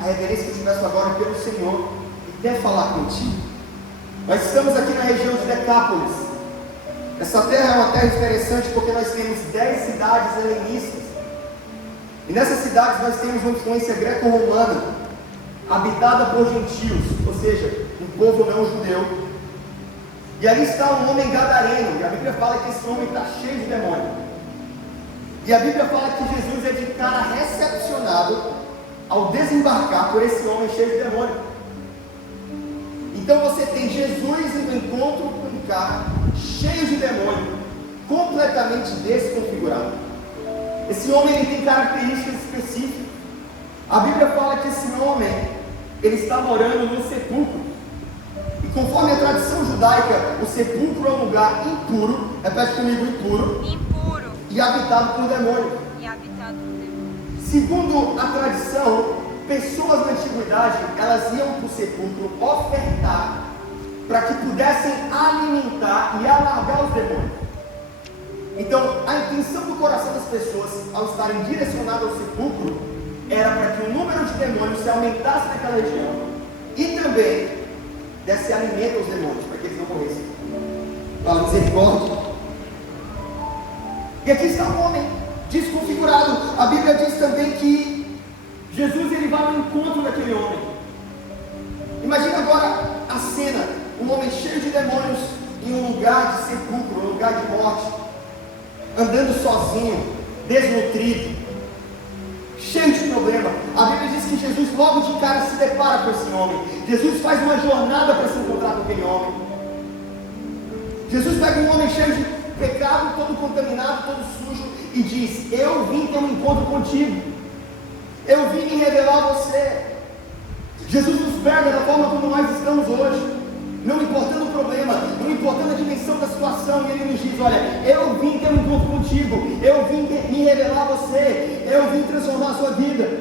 a reverência que eu te peço agora é pelo Senhor, que quer falar contigo. Nós estamos aqui na região de Decápolis. Essa terra é uma terra interessante porque nós temos 10 cidades helenistas. E nessas cidades nós temos uma influência greco-romana, habitada por gentios, ou seja, um povo não judeu. E ali está um homem gadareno, e a Bíblia fala que esse homem está cheio de demônio. E a Bíblia fala que Jesus é de cara recepcionado ao desembarcar por esse homem cheio de demônio. Então você tem Jesus indo ao encontro com um cara cheio de demônio, completamente desconfigurado. Esse homem ele tem características específicas. A Bíblia fala que esse homem ele está morando no sepulcro. E conforme a tradição judaica, o sepulcro é um lugar impuro, repete comigo, impuro, e habitado por demônios. Segundo a tradição, pessoas na antiguidade, elas iam para o sepulcro ofertar para que pudessem alimentar e alargar os demônios. Então, a intenção do coração das pessoas, ao estarem direcionadas ao sepulcro, era para que o número de demônios se aumentasse naquela região e também desse alimento aos demônios, para que eles não morressem. Fala misericórdia. E aqui está um homem desconfigurado. A Bíblia diz também que Jesus ele vai ao encontro daquele homem. Imagina agora a cena, um homem cheio de demônios em um lugar de sepulcro, um lugar de morte, andando sozinho, desnutrido, cheio de problema. A Bíblia diz que Jesus logo de cara se depara com esse homem. Jesus faz uma jornada para se encontrar com aquele homem. Jesus pega um homem cheio de pecado, todo contaminado, todo sujo, e diz: eu vim ter um encontro contigo, eu vim me revelar a você. Jesus nos pega da forma como nós estamos hoje, não importando o problema, não importando a dimensão da situação, e Ele nos diz: olha, eu vim ter um encontro contigo, eu vim me revelar a você, eu vim transformar a sua vida.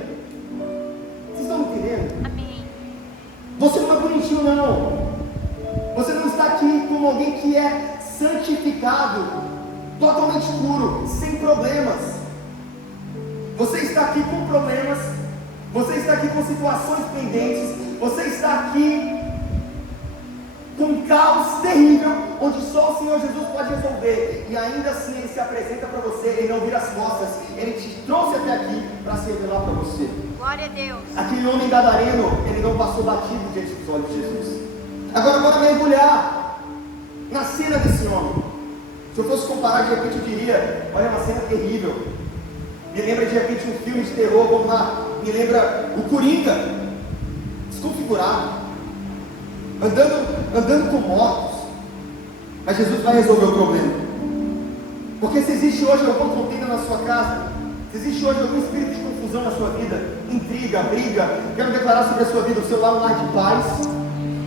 Vocês estão me entendendo? Amém. Você não é bonitinho não, você não está aqui como alguém que é santificado, totalmente puro, sem problemas. Você está aqui com problemas, você está aqui com situações pendentes, você está aqui com um caos terrível, onde só o Senhor Jesus pode resolver, e ainda assim Ele se apresenta para você, Ele não vira as costas, Ele te trouxe até aqui para se revelar para você. Glória a Deus. Aquele homem gadareno, ele não passou batido diante dos olhos de Jesus. Agora bora mergulhar na cena desse homem. Se eu fosse comparar, de repente eu diria: olha, uma cena terrível, me lembra de repente um filme de terror, vamos lá, me lembra o Coringa, desconfigurado, andando com mortos. Mas Jesus vai resolver o problema. Porque se existe hoje alguma contenda na sua casa, se existe hoje algum espírito de confusão na sua vida, intriga, briga, quero declarar sobre a sua vida: o seu lar é um lar de paz,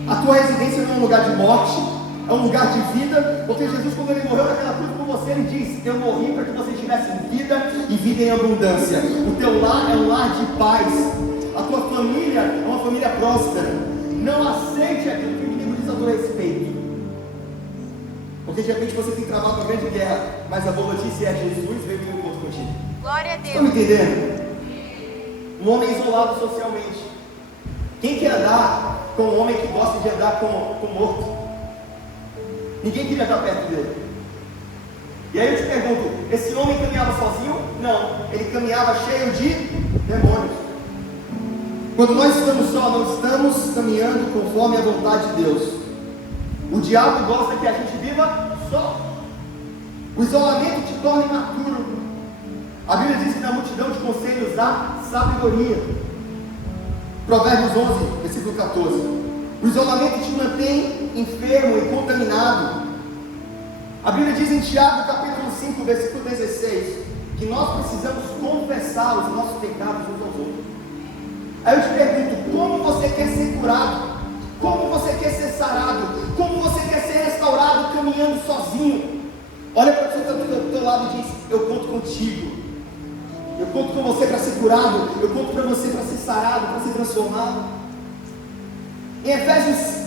a tua residência não é um lugar de morte, é um lugar de vida. Porque Jesus, quando Ele morreu naquela cruz por você, Ele diz: eu morri para que você tivesse vida e vida em abundância. O teu lar é um lar de paz, a tua família é uma família próspera. Não aceite aquilo que o inimigo diz a teu respeito, porque de repente você tem travado uma grande guerra, mas a boa notícia é: Jesus veio ter um encontro contigo. Glória a Deus. Estão me entendendo? Um homem isolado socialmente. Quem quer andar com um homem que gosta de andar com morto? Ninguém queria estar perto dele. E aí eu te pergunto: esse homem caminhava sozinho? Não, ele caminhava cheio de demônios. Quando nós estamos só, não estamos caminhando conforme a vontade de Deus. O diabo gosta que a gente viva só. O isolamento te torna imaturo. A Bíblia diz que na multidão de conselhos há sabedoria. Provérbios 11, versículo 14. O isolamento te mantém enfermo e contaminado. A Bíblia diz em Tiago, capítulo 5, versículo 16, que nós precisamos confessar os nossos pecados uns aos outros. Aí eu te pergunto: como você quer ser curado? Como você quer ser sarado? Como você quer ser restaurado caminhando sozinho? Olha para a pessoa que está do teu lado e diz: eu conto contigo, eu conto com você para ser curado, eu conto para você para ser sarado, para ser transformado. Em Efésios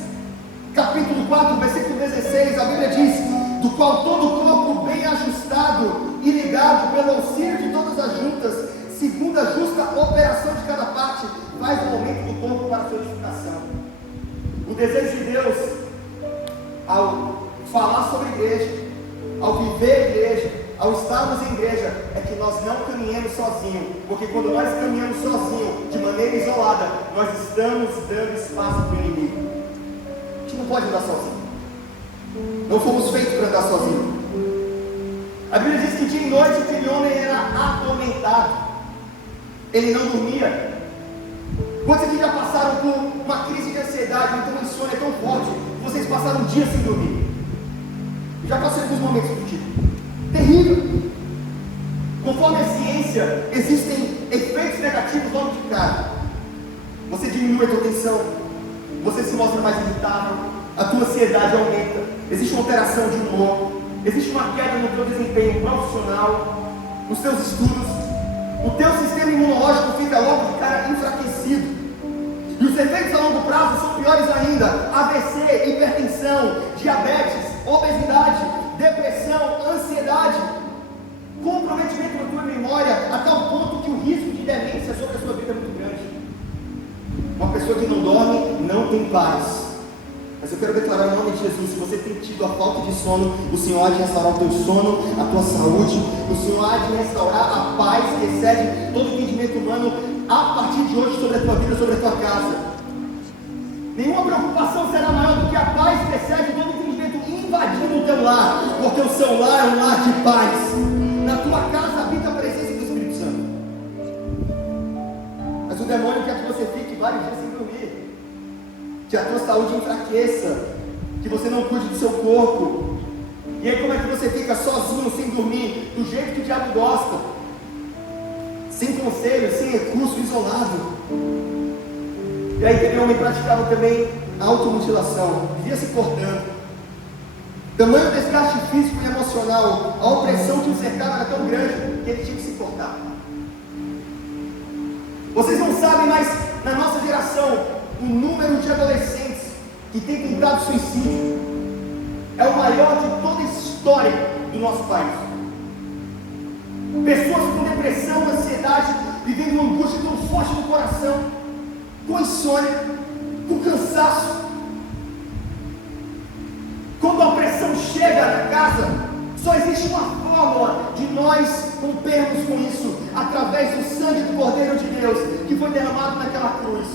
capítulo 4, versículo 16, a Bíblia diz: do qual todo o corpo bem ajustado e ligado pelo auxílio de todas as juntas, segundo a justa operação de cada parte, faz o aumento do corpo para a sua edificação. O desejo de Deus, ao falar sobre a igreja, ao viver a igreja, ao estarmos em igreja, é que nós não caminhemos sozinhos, porque quando nós caminhamos sozinhos, de maneira isolada, nós estamos dando espaço para o inimigo. A gente não pode andar sozinho, não fomos feitos para andar sozinhos. A Bíblia diz que dia e noite aquele homem era atormentado, ele não dormia. Quantos aqui já passaram por uma crise de ansiedade, então uma insônia tão forte, que vocês passaram um dia sem dormir? Eu já passei alguns momentos do tipo. Terrível. Conforme a ciência, existem efeitos negativos logo de cara. Você diminui a tua tensão, você se mostra mais irritável, a tua ansiedade aumenta, existe uma alteração de humor, existe uma queda no teu desempenho profissional, nos teus estudos, o teu sistema imunológico fica logo de cara enfraquecido. E os efeitos a longo prazo são piores ainda: AVC, hipertensão, diabetes, obesidade, depressão, ansiedade, comprometimento da tua memória, a tal ponto que o risco de demência sobre a sua vida é muito grande. Uma pessoa que não dorme não tem paz. Mas eu quero declarar em nome de Jesus: se você tem tido a falta de sono, o Senhor há de restaurar o teu sono, a tua saúde, o Senhor há de restaurar a paz que excede todo entendimento humano a partir de hoje sobre a tua vida, sobre a tua casa. Nenhuma preocupação será maior do que a paz que excede todo entendimento invadindo o teu lar, porque o seu lar é um lar de paz. Na tua casa habita a presença do Espírito Santo. Mas o demônio quer que você fique vários dias sem dormir, que a tua saúde enfraqueça, que você não cuide do seu corpo. E aí como é que você fica sozinho, sem dormir, do jeito que o diabo gosta, sem conselho, sem recurso, isolado? E aí aquele homem praticava também a automutilação, vivia se cortando. Tamanho desgaste físico e emocional, a opressão que o cercava era tão grande que ele tinha que se cortar. Vocês não sabem, mas na nossa geração, o número de adolescentes que tem tentado suicídio é o maior de toda a história do nosso país. Pessoas com depressão, ansiedade, vivendo uma angústia tão forte no coração, com insônia, com cansaço. Quando a opressão chega na casa, só existe uma fórmula de nós rompermos com isso, através do sangue do Cordeiro de Deus, que foi derramado naquela cruz.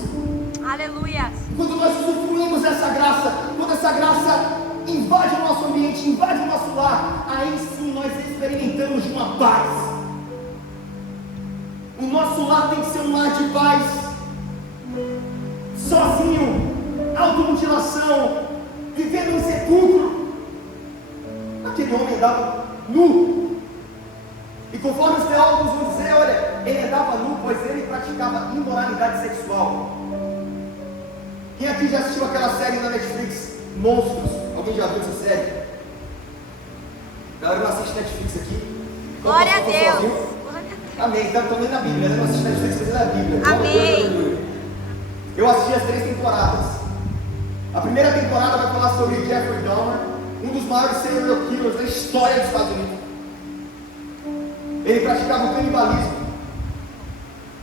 Aleluia! Quando nós usufruímos dessa graça, quando essa graça invade o nosso ambiente, invade o nosso lar, aí sim nós experimentamos de uma paz. O nosso lar tem que ser um lar de paz. Sozinho, automutilação, vivendo em sepulcro. Aquele homem andava nu. E conforme os teólogos vão dizer, olha, ele andava nu, pois ele praticava imoralidade sexual. Quem aqui já assistiu aquela série na Netflix, Monstros? Alguém já viu essa série? A galera não assiste Netflix aqui? Glória a Deus! Sozinho? Amém, então também na Bíblia, né? Não assiste Netflix, mas é na Bíblia. Amém! Eu assisti as 3 temporadas. A primeira temporada vai falar sobre Jeffrey Dahmer, um dos maiores serial killers da história dos Estados Unidos. Ele praticava o canibalismo.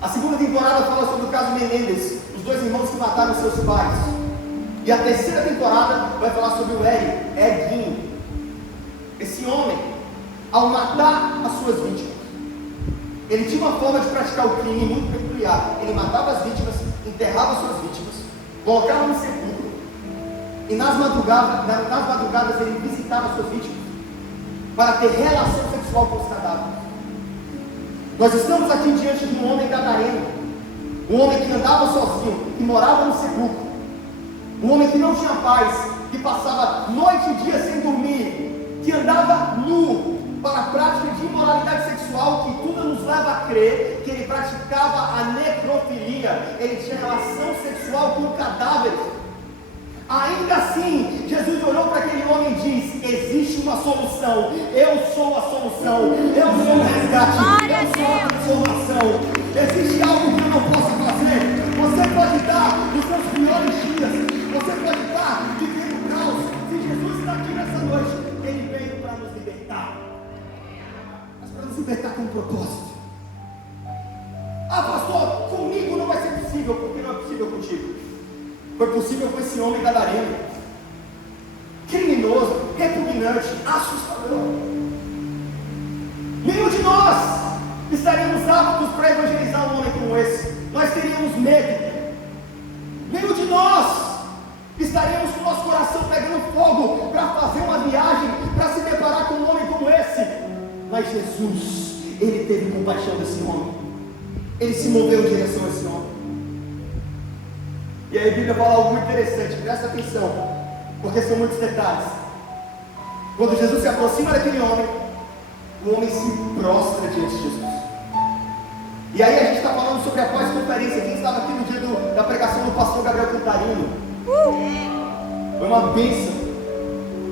A segunda temporada fala sobre o caso Menendez, os 2 irmãos que mataram seus pais. E a terceira temporada vai falar sobre o Ed Gein. Esse homem, ao matar as suas vítimas, ele tinha uma forma de praticar o crime muito peculiar. Ele matava as vítimas, enterrava suas vítimas, colocava no sepulcro, e nas madrugadas ele visitava suas vítimas para ter relação sexual com os cadáveres. Nós estamos aqui diante de um homem gadareno, um homem que andava sozinho, que morava no sepulcro, um homem que não tinha paz, que passava noite e dia sem dormir, que andava nu para a prática de imoralidade sexual, que tudo nos leva a crer que ele praticava a necrofilia, ele tinha relação sexual com cadáveres. Ainda assim, Jesus olhou para aquele homem e disse: existe uma solução, eu sou a solução, eu sou o resgate, eu sou a transformação. Existe algo que eu não posso fazer. Você pode estar nos seus piores dias, você pode estar vivendo caos. Se Jesus está aqui nessa noite, ele veio para nos libertar, mas para nos libertar com um propósito. Ah, pastor, comigo não vai ser possível, porque possível contigo. Foi possível com esse homem gadareno, criminoso, repugnante, assustador. Nenhum de nós estaríamos aptos para evangelizar um homem como esse. Nós teríamos medo. Nenhum de nós estaríamos com o nosso coração pegando fogo para fazer uma viagem, para se deparar com um homem como esse. Mas Jesus, Ele teve compaixão desse homem. Ele se moveu em direção a esse homem. E aí a Bíblia fala algo muito interessante, presta atenção, porque são muitos detalhes. Quando Jesus se aproxima daquele homem, o homem se prostra diante de Jesus. E aí a gente está falando sobre a pós-conferência. Quem estava aqui no dia da pregação do pastor Gabriel Cantarino? Foi uma bênção.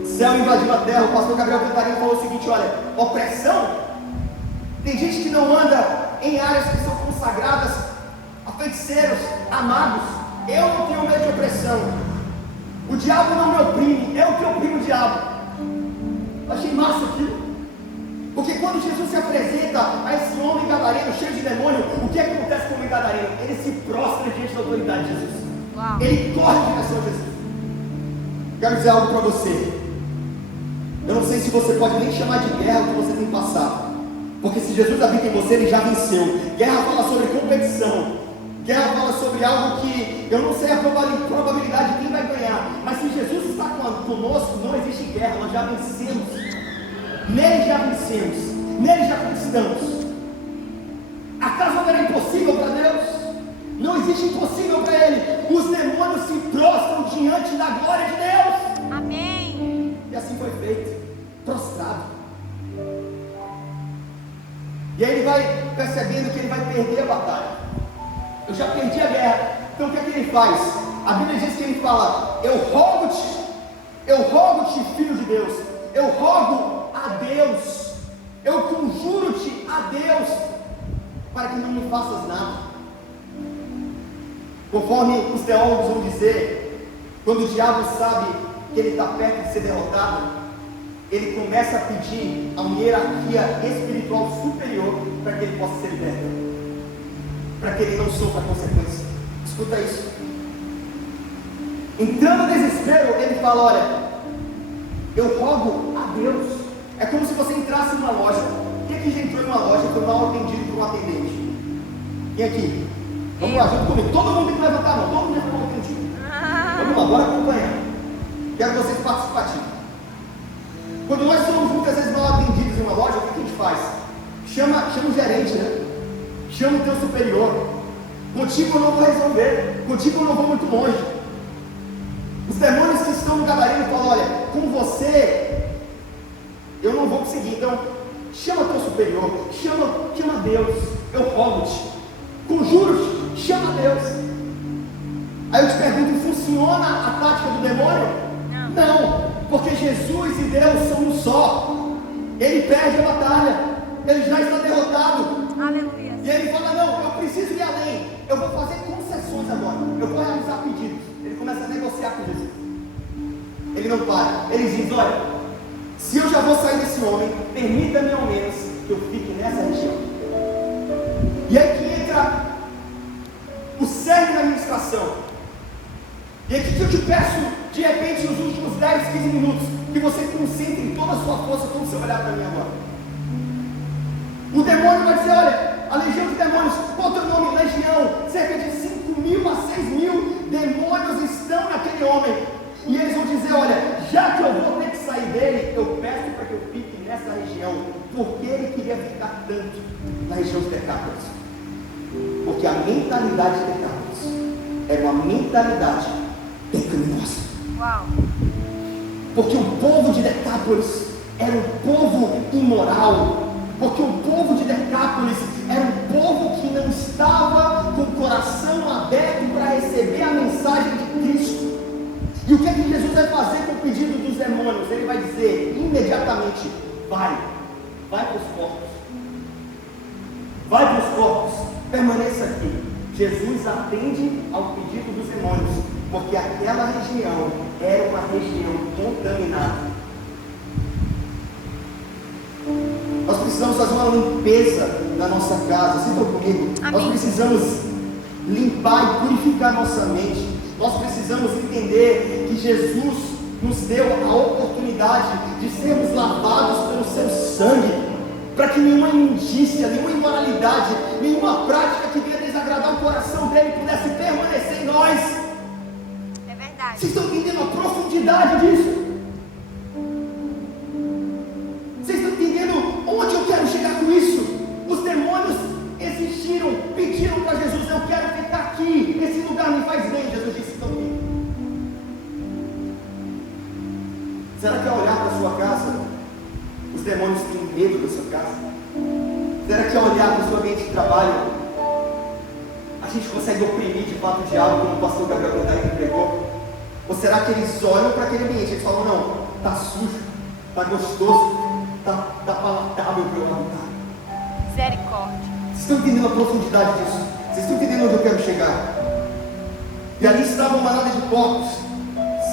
O céu invadiu a terra. O pastor Gabriel Cantarino falou o seguinte: olha, opressão, tem gente que não anda em áreas que são consagradas a feiticeiros, a magos. Eu não tenho medo de opressão. O diabo não me oprime, eu que oprimo o diabo. Achei massa aquilo. Porque quando Jesus se apresenta a esse homem gadareno cheio de demônio, o que acontece com o homem gadareno? Ele se prostra diante da autoridade de Jesus. Uau. Ele corre em direção a Jesus. Quero dizer algo para você. Eu não sei se você pode nem chamar de guerra o que você tem passado, porque se Jesus habita em você, Ele já venceu. Guerra fala sobre competição. Guerra fala sobre algo que eu não sei a probabilidade de quem vai ganhar. Mas se Jesus está conosco, não existe guerra, nós já vencemos. Nele já vencemos, nele já conquistamos. Acaso era impossível para Deus? Não existe impossível para Ele. Os demônios se prostram diante da glória de Deus. Amém. E assim foi feito, prostrado. E aí ele vai percebendo que ele vai perder a batalha. Eu já perdi a guerra. Então o que é que ele faz? A Bíblia diz que ele fala: eu rogo-te, filho de Deus, eu rogo a Deus, eu conjuro-te a Deus, para que não me faças nada. Conforme os teólogos vão dizer, quando o diabo sabe que ele está perto de ser derrotado, ele começa a pedir a uma hierarquia espiritual superior para que ele possa ser liberto, para que ele não sofra a consequência. Escuta isso. Entrando no desespero, ele fala: olha, eu rogo a Deus. É como se você entrasse numa loja. Quem aqui já entrou em uma loja e foi mal atendido por um atendente? Quem aqui? Vamos lá, junto comigo. Todo mundo tem que levantar a mão. Todo mundo já foi mal atendido. Vamos lá, bora acompanhar. Quero vocês participativos. Quando nós somos muitas vezes mal atendidos em uma loja, o que a gente faz? Chama o gerente, né? Chama o teu superior. Contigo eu não vou resolver. Contigo eu não vou muito longe. Os demônios que estão no gadareno falam: olha, com você eu não vou conseguir, então chama teu superior, chama Deus, eu rogo-te, conjuro-te, chama Deus. Aí eu te pergunto: funciona a tática do demônio? Não, porque Jesus e Deus são um só. Ele perde a batalha, ele já está derrotado. Aleluia. E ele fala: não, eu preciso ir além, eu vou fazer concessões agora, eu vou realizar pedidos. Ele começa a negociar com Jesus. Ele não para, ele diz: olha, se eu já vou sair desse homem, permita-me ao menos que eu fique nessa região. E aí que entra o cerne da administração. E aqui que eu te peço, de repente, nos últimos 10, 15 minutos, que você concentre toda a sua força, todo o seu olhar para mim agora. O demônio vai dizer: olha, a legião de demônios, qual é o teu nome? Legião. Cerca de 5.000 a 6.000 demônios estão naquele homem. E eles vão dizer: olha, já que eu vou ter que sair dele, eu peço para que eu fique nessa região. Porque ele queria ficar tanto na região de Decápolis? Porque a mentalidade de Decápolis era uma mentalidade pecaminosa. Uau. Porque o povo de Decápolis era um povo imoral. Porque o povo de Decápolis era um povo que não estava com o coração aberto para receber a mensagem de Cristo. E o que é que Jesus vai fazer com o pedido dos demônios? Ele vai dizer imediatamente: vai para os corpos, vai para os corpos, permaneça aqui. Jesus atende ao pedido dos demônios, porque aquela região era uma região contaminada. Nós precisamos fazer uma limpeza na nossa casa. Sintam comigo. Amém. Nós precisamos limpar e purificar nossa mente. Nós precisamos entender que Jesus nos deu a oportunidade de sermos lavados pelo seu sangue, para que nenhuma imundícia, nenhuma imoralidade, nenhuma prática que venha desagradar o coração dele pudesse permanecer em nós. É verdade. Vocês estão entendendo a profundidade disso? Vocês estão entendendo onde eu quero chegar com isso? Os demônios exigiram, pediram para Jesus: eu quero ficar aqui, esse lugar me faz bem. Jesus disse: então fica. Será que ao olhar para a sua casa, os demônios têm medo da sua casa? Será que ao olhar para a sua ambiente de trabalho, a gente consegue oprimir de fato o diabo, como o pastor Gabriel Cantarini pregou? Ou será que eles olham para aquele ambiente e eles falam: não, está sujo, está gostoso, está palatável para eu habitar? Misericórdia. Vocês estão entendendo a profundidade disso? Vocês estão entendendo onde eu quero chegar? E ali estava uma manada de porcos,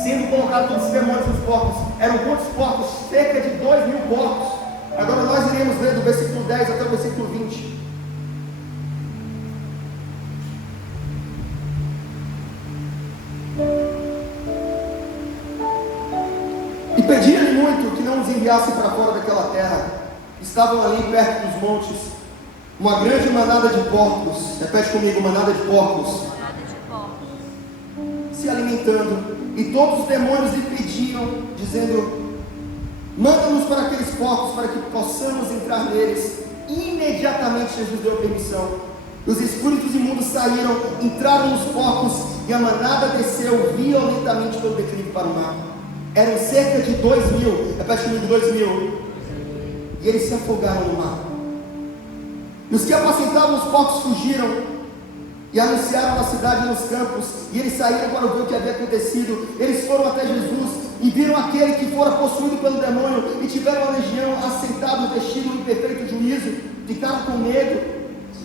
sendo colocados todos os demônios nos porcos. Eram quantos porcos? Cerca de 2.000 porcos. Agora nós iremos ler do versículo 10 até o versículo 20. E pedia-lhe muito que não os enviasse para fora daquela terra. Estavam ali perto dos montes uma grande manada de porcos. Repete comigo: manada de porcos. Manada de porcos. Se alimentando. E todos os demônios lhe pediam, dizendo: manda-nos para aqueles porcos, para que possamos entrar neles. Imediatamente Jesus deu permissão. Os espíritos imundos saíram, entraram nos porcos, e a manada desceu violentamente pelo declive para o mar. Eram cerca de 2.000, repete comigo: 2.000. E eles se afogaram no mar. E os que apacentavam os porcos fugiram e anunciaram na cidade e nos campos. E eles saíram para ver o que havia acontecido. Eles foram até Jesus e viram aquele que fora possuído pelo demônio, e tiveram a legião assentado, vestido em perfeito juízo. Ficaram com medo.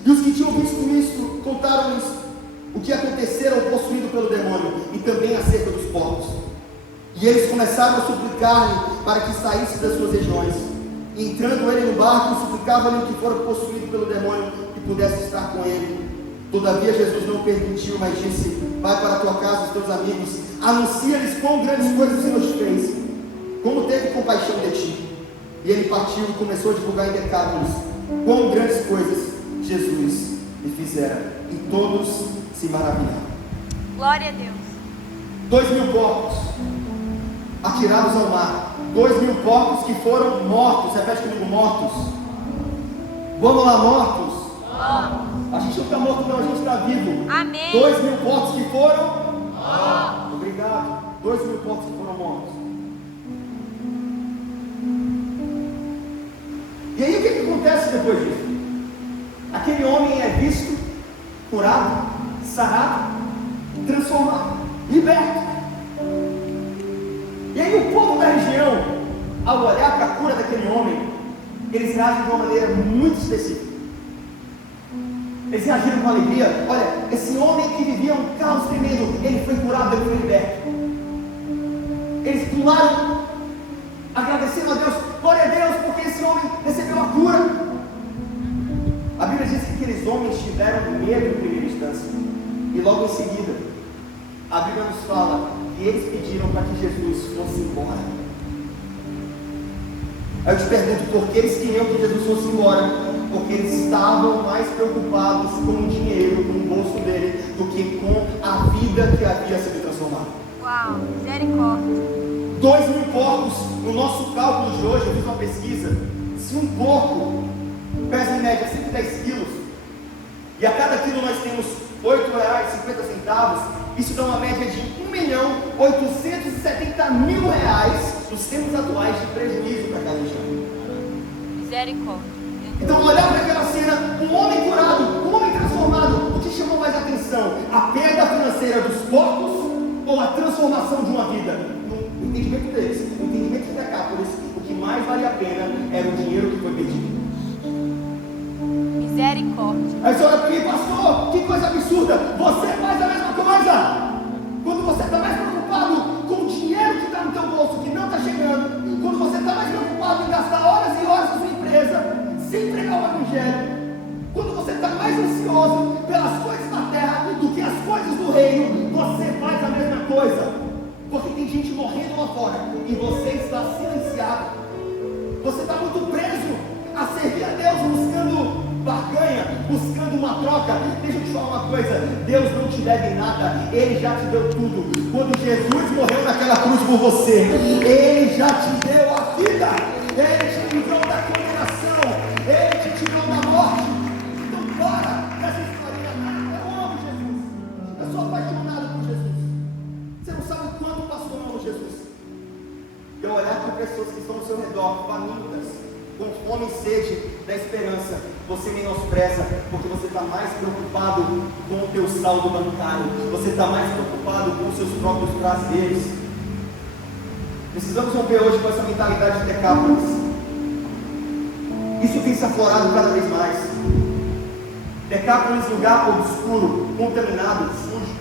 E os que tinham visto isso contaram-lhes o que acontecera ao possuído pelo demônio, e também acerca dos porcos. E eles começaram a suplicar-lhe para que saísse das suas regiões. E entrando ele no barco, suplicava-lhe que fora possuído pelo demônio, que pudesse estar com ele. Todavia Jesus não permitiu, mas disse: vai para a tua casa, os teus amigos, anuncia-lhes quão grandes coisas o Senhor te fez, como teve compaixão de ti. E ele partiu e começou a divulgar em Decápolis quão grandes coisas Jesus lhe fizera, e todos se maravilharam. Glória a Deus. 2.000 porcos atirados ao mar. 2.000 porcos que foram mortos. Repete comigo: mortos. Vamos lá, mortos. A gente não está morto, não, a gente está vivo. Amém. 2.000 porcos que foram mortos. Obrigado. 2.000 porcos que foram mortos. E aí o que acontece depois disso? Aquele homem é visto, curado, sarado, transformado, liberto. E aí o povo da região, ao olhar para a cura daquele homem, eles reagem de uma maneira muito específica. Eles reagiram com alegria. Olha, esse homem que vivia um caos tremendo, ele foi curado, ele foi liberto. Eles pularam, agradecendo a Deus: glória a Deus, porque esse homem recebeu a cura. A Bíblia diz que aqueles homens tiveram medo em primeira instância, e logo em seguida a Bíblia nos fala que eles pediram para que Jesus fosse embora. Aí eu te pergunto: por que eles queriam que Jesus fosse embora? Porque eles estavam mais preocupados com o dinheiro, com o bolso dele, do que com a vida que havia sido transformada. Uau, misericórdia. 2.000 porcos. No nosso cálculo de hoje, eu fiz uma pesquisa. Se um porco pesa em média 110 quilos, e a cada quilo nós temos R$8,50, isso dá uma média de R$1.870.000 nos tempos atuais de prejuízo para cada região. Misericórdia. Então, olhar para aquela cena, um homem curado, um homem transformado, o que chamou mais atenção? A perda financeira dos porcos ou a transformação de uma vida? No entendimento deles, no entendimento de Decápolis, o que mais vale a pena era o dinheiro que foi pedido. Misericórdia. Aí você olha para mim: pastor, que coisa absurda, você faz a mesma coisa. Quando você está mais preocupado com o dinheiro que está no teu bolso, que não está chegando, quando você está mais preocupado em gastar horas e horas na sua empresa, sem pregar o evangelho, quando você está mais ansioso pelas coisas da terra do você faz a mesma coisa, porque tem gente morrendo lá fora e você está silenciado. Você está muito preso a servir a Deus, buscando barganha, buscando uma troca. Deixa eu te falar uma coisa: Deus não te deve nada, Ele já te deu tudo. Quando Jesus morreu naquela cruz por você, Ele já te deu a vida, Ele te livrou da condenação, Ele te tirou da morte. Então para dessa historinha. Eu amo Jesus, eu sou apaixonado por Jesus. Você não sabe o quanto o pastor ama Jesus. Eu olhar para pessoas que estão ao seu redor, famintas, com fome e sede da esperança, você menospreza, porque você está mais preocupado com o teu saldo bancário, você está mais preocupado com os seus próprios prazeres. Precisamos romper hoje com essa mentalidade de Decápolis. Isso tem se aflorado cada vez mais. Decápolis, lugar obscuro, contaminado, sujo.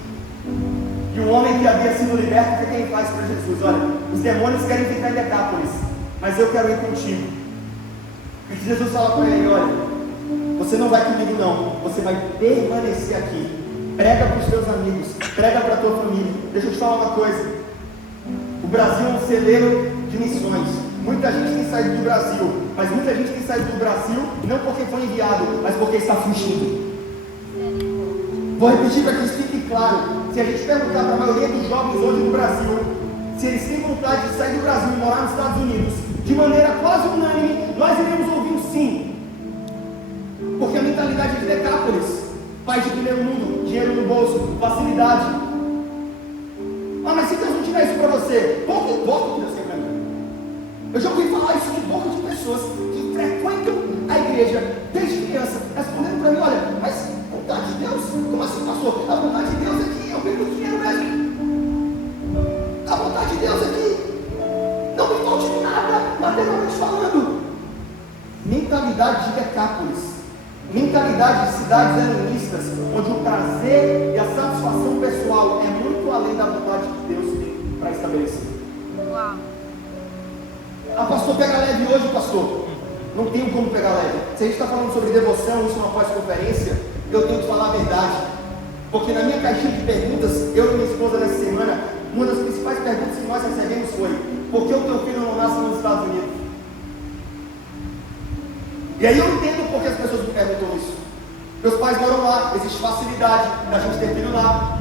E um homem que havia sido liberto, o que ele faz para Jesus? Olha, os demônios querem ficar em Decápolis, mas eu quero ir contigo. E Jesus fala para ele: olha, você não vai comigo não, você vai permanecer aqui. Prega para os teus amigos, prega para a tua família. Deixa eu te falar uma coisa: o Brasil é um celeiro de missões. Muita gente tem saído do Brasil, mas muita gente tem saído do Brasil não porque foi enviado, mas porque está fugindo. Vou repetir para que isso fique claro. Se a gente perguntar para a maioria dos jovens hoje no Brasil, se eles têm vontade de sair do Brasil e morar nos Estados Unidos, de maneira quase unânime, nós iremos ouvir um sim. Porque a mentalidade de Decápolis, paz de primeiro mundo, dinheiro no bolso, facilidade. Ah, mas se Deus não tiver isso para você, pouco importa o que Deus quer para mim. Eu já ouvi falar isso de boca de pessoas que frequentam a igreja desde criança, respondendo para mim: olha, mas a vontade de Deus? Como assim, pastor? A vontade de Deus é que eu perco dinheiro mesmo. A vontade de Deus é que não me falte nada, materialmente falando. Mentalidade de Decápolis, mentalidade de cidades helenistas, onde o prazer e a satisfação pessoal é muito além da vontade que Deus tem para estabelecer. Uau. Ah, pastor, pega leve hoje, pastor. Não tenho como pegar leve. Se a gente está falando sobre devoção, isso numa pós-conferência, eu tenho que falar a verdade. Porque na minha caixinha de perguntas, eu e minha esposa nessa semana, uma das principais perguntas que nós recebemos foi: por que o teu filho não nasce nos Estados Unidos? E aí eu entendo porque as pessoas me perguntam isso. Meus pais moram lá, existe facilidade da gente ter filho lá.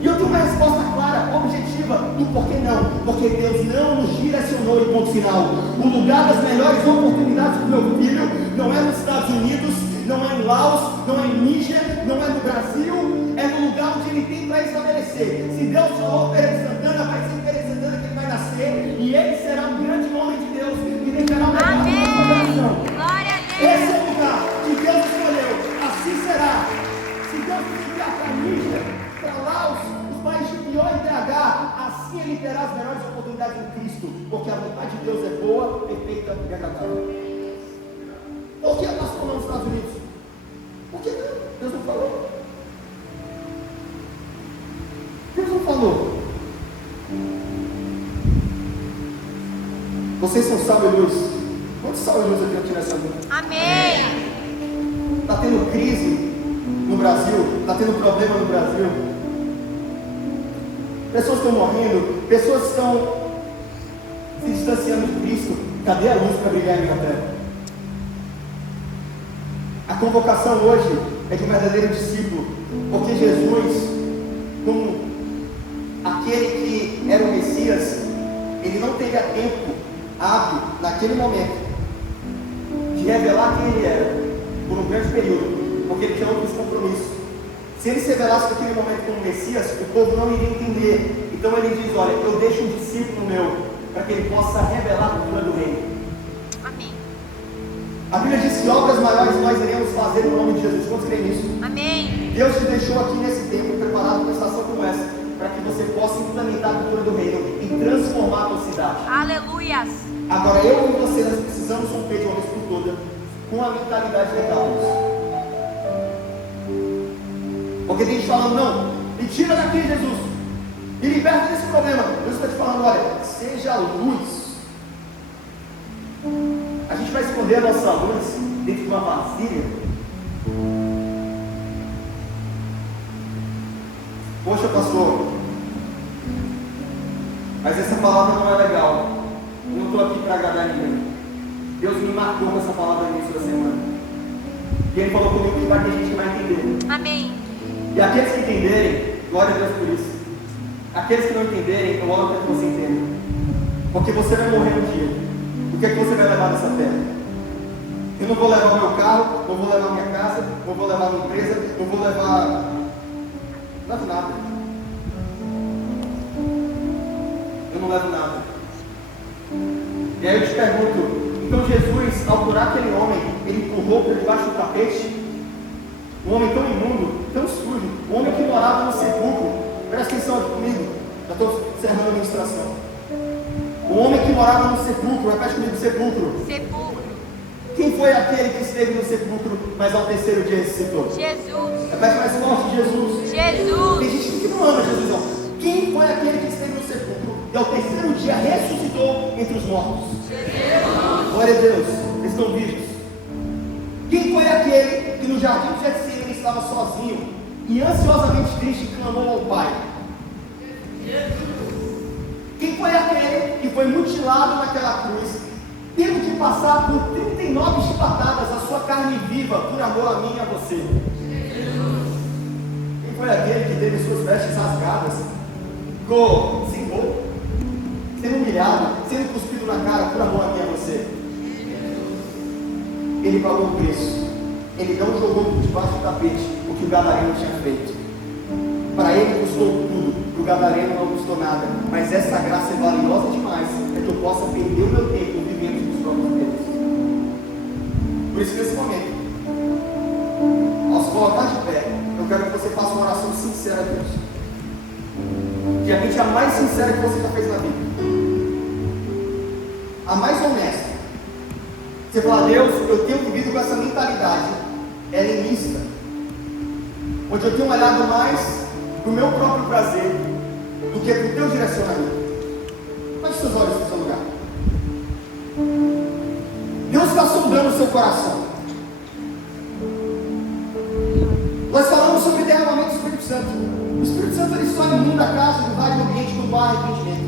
E eu tenho uma resposta clara, objetiva, do porquê não. Porque Deus não nos direcionou em ponto final. O lugar das melhores oportunidades para o meu filho não é nos Estados Unidos, não é em Laos, não é em Níger, não é no Brasil, é no lugar onde ele tem para estabelecer. Se Deus falou Feira de Santana, vai ser em Feira de Santana que ele vai nascer, e ele será um grande homem de Deus, e deixará um legado na sua geração. Glória a Deus. Esse é o lugar que Deus escolheu, assim será. Se Deus nos enviar para Níger, para Laos, os países de Pior e DH, assim ele terá as melhores oportunidades em Cristo, porque a vontade de Deus é boa, perfeita e agradável. Por que pastor não nos Estados Unidos? Por que não? Deus não falou. Deus não falou. Vocês são sal e luz. Quantos sal e luz eu tenho aqui nessa vida? Amém. Está tendo crise no Brasil, está tendo problema no Brasil. Pessoas estão morrendo, pessoas estão se distanciando de Cristo. Cadê a luz para brilhar em Inglaterra? A convocação hoje é de um verdadeiro discípulo, porque Jesus, como aquele que era o Messias, ele não teria tempo hábil naquele momento de revelar quem ele era por um grande período, porque ele tinha outros compromissos. Se ele se revelasse naquele momento como Messias, o povo não iria entender. Então ele diz: olha, eu deixo um discípulo meu para que ele possa revelar a cultura do reino. Amém. A Bíblia diz que obras maiores nós iremos fazer no nome de Jesus. Quantos creem nisso? Amém. Deus te deixou aqui nesse tempo preparado para uma estação como essa, para que você possa implementar a cultura do reino e transformar a tua cidade. Aleluias. Agora eu e você, nós precisamos romper de uma vez por toda com a mentalidade de Decápolis. Porque tem gente falando: não, me tira daqui, Jesus, me liberta desse problema. Deus está te falando: olha, seja luz. A gente vai esconder a nossa luz dentro de uma vasilha. Poxa, pastor, mas essa palavra não é legal. Eu não estou aqui para agradar ninguém. Deus me marcou com essa palavra no início da semana. E Ele falou comigo que vai ter gente que vai entender. Amém. E aqueles que entenderem, glória a Deus por isso. Aqueles que não entenderem, eu oro para que você entenda. Porque você vai morrer um dia. O que é que você vai levar nessa terra? Eu não vou levar o meu carro, não vou levar a minha casa, não vou levar a minha empresa, não vou levar... Não levo nada. Eu não levo nada. E aí eu te pergunto, então Jesus, ao curar aquele homem, ele empurrou por debaixo do tapete? Um homem tão imundo, tão sujo, um homem que morava no sepulcro. Presta atenção aqui comigo, já estou encerrando a ministração. Um homem que morava no sepulcro, repete comigo, sepulcro. Sepulcro. Quem foi aquele que esteve no sepulcro, mas ao terceiro dia ressuscitou? Jesus. Repete mais forte, Jesus. Jesus. Tem gente que não ama Jesus, não. Quem foi aquele que esteve no sepulcro e ao terceiro dia ressuscitou entre os mortos? Jesus. Glória a Deus, eles estão vivos. Quem foi aquele que no jardim de Getsemane estava sozinho e ansiosamente triste clamou ao Pai? Quem foi aquele que foi mutilado naquela cruz, tendo que passar por 39 chibatadas a sua carne viva por amor a mim e a você? Quem foi aquele que teve suas vestes rasgadas, ficou sem roupa, sendo humilhado, sendo cuspido na cara por amor a mim e a você? Ele pagou o preço. Ele não jogou por debaixo do tapete o que o gadareno tinha feito. Para ele custou tudo, para o gadareno não custou nada. Mas essa graça é valiosa demais para que eu possa perder o meu tempo vivendo dos próprios dedos. Por isso, nesse momento, ao se colocar de pé, eu quero que você faça uma oração sincera a Deus. Que a mente é a mais sincera que você já fez na vida, a mais honesta. Você fala: Deus, eu tenho vivido com essa mentalidade helenista, onde eu tenho olhado mais para o meu próprio prazer do que para o teu direcionamento. Feche seus olhos no seu lugar. Deus está sondando o seu coração. Nós falamos sobre derramamento do Espírito Santo. O Espírito Santo ele só inunda a casa, invade o ambiente quando há arrependimento.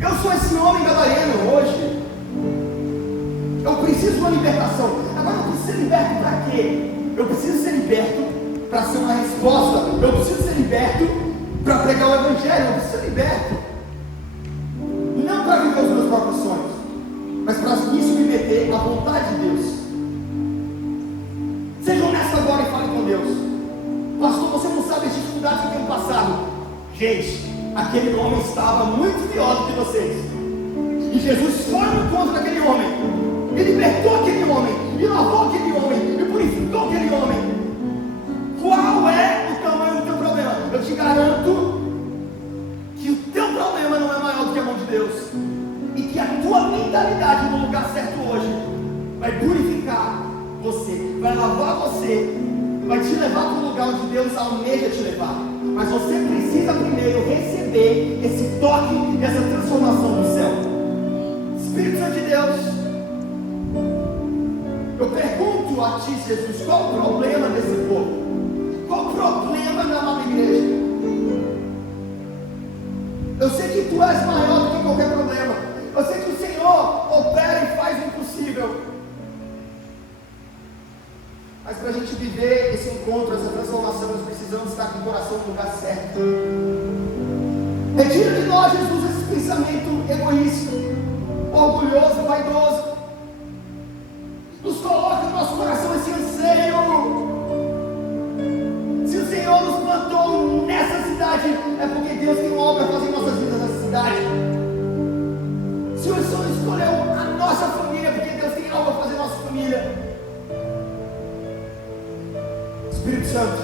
Eu sou esse homem gadareno hoje. Eu preciso de uma libertação. Agora eu preciso ser liberto para quê? Eu preciso ser liberto para ser uma resposta. Eu preciso ser liberto para pregar o Evangelho. Eu preciso ser liberto não para viver os meus próprios sonhos, mas para me submeter à vontade de Deus. Seja honesto agora e fale com Deus. Pastor, você não sabe as dificuldades que eu tenho passado. Gente, aquele homem estava muito pior do que vocês. E Jesus foi no encontro daquele homem. E libertou aquele homem, e lavou aquele homem, e purificou aquele homem. Qual é o tamanho do teu problema? Eu te garanto que o teu problema não é maior do que a mão de Deus. E que a tua mentalidade no lugar certo hoje vai purificar você, vai lavar você, vai te levar para o lugar onde Deus almeja te levar. Mas você precisa primeiro receber esse toque, essa transformação do céu. Espírito Santo de Deus, eu pergunto a Ti, Jesus, qual o problema desse povo? Qual o problema da amada igreja? Eu sei que Tu és maior do que qualquer problema. Eu sei que o Senhor opera e faz o impossível. Mas para a gente viver esse encontro, essa transformação, nós precisamos estar com o coração no lugar certo. Retira de nós, Jesus, esse pensamento egoísta, orgulhoso, vaidoso. Nos coloca no nosso coração esse anseio. Se o Senhor nos plantou nessa cidade, é porque Deus tem uma obra a fazer em nossas vidas nessa cidade. Se o Senhor escolheu a nossa família, é porque Deus tem algo a fazer em nossa família. Espírito Santo,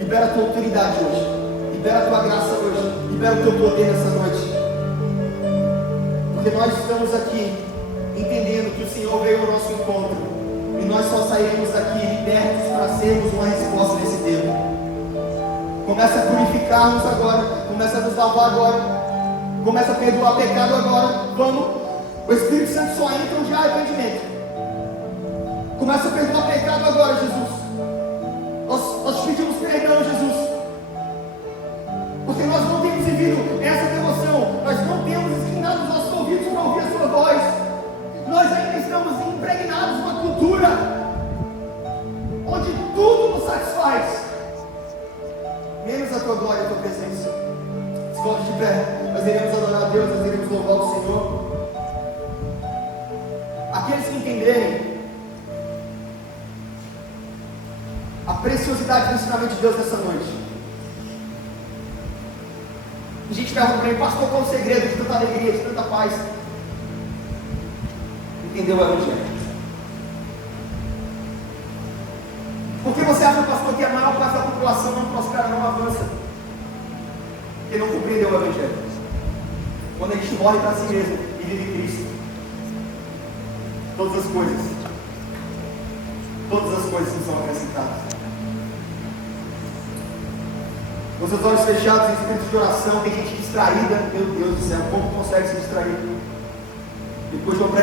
libera a tua autoridade hoje, libera a tua graça hoje, libera o teu poder nessa noite. Porque nós estamos aqui entendendo que o Senhor veio ao nosso encontro e nós só sairemos daqui libertos para sermos uma resposta nesse tempo. Começa a purificar-nos agora, começa a nos lavar agora, começa a perdoar pecado agora. Vamos, o Espírito Santo só entra onde há arrependimento. Começa a perdoar pecado agora, Jesus. Nós nós te pedimos perdão, Jesus, porque nós não temos vivido essa devoção, nós não temos inclinado os nossos ouvidos para ouvir a sua voz, nós ainda estamos impregnados numa cultura onde tudo nos satisfaz, menos a tua glória e a tua presença. Se coloque de pé, nós iremos adorar a Deus, nós iremos louvar o Senhor. Aqueles que entenderem a preciosidade do ensinamento de Deus nessa noite. A gente pergunta para mim, pastor, qual o segredo de tanta alegria, de tanta paz? Entendeu o Evangelho? Por que você acha, pastor, que a maior parte da população não prospera, não avança? Porque não compreendeu o Evangelho. Quando a gente morre para si mesmo e vive Cristo, todas as coisas nos são acrescentadas. Com seus olhos fechados, em espírito de oração, tem gente distraída. Meu Deus do céu, como consegue se distrair? Depois de uma